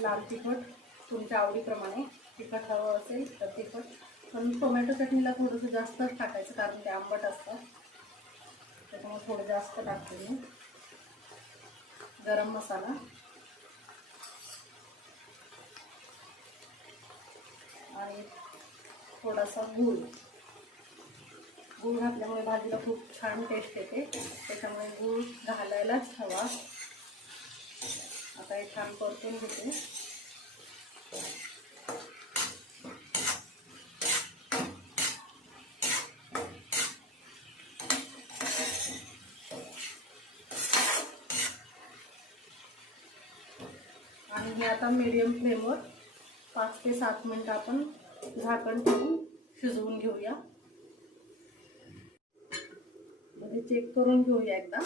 लाल तिखट तुमच्या आवडीप्रमाणे, तिखट हवं असेल तर तिखट, पण टोमॅटो चटणीला थोडंसं जास्तच टाकायचं कारण ते आंबट असतं, त्याच्यामुळे थोडं जास्त टाकते मी. गरम मसाला आणि थोडासा गूळ. गूळ घातल्यामुळे भाजीला खूप छान टेस्ट येते, त्याच्यामुळे गूळ घालायलाच हवा. आता हे छान परतून घेते. आणि हे आता मीडियम फ्लेमवर 5 ते 7 मिनिटं आपण झाकण ठेवून शिजवून घेऊया. म्हणजे चेक करून घेऊया एकदा.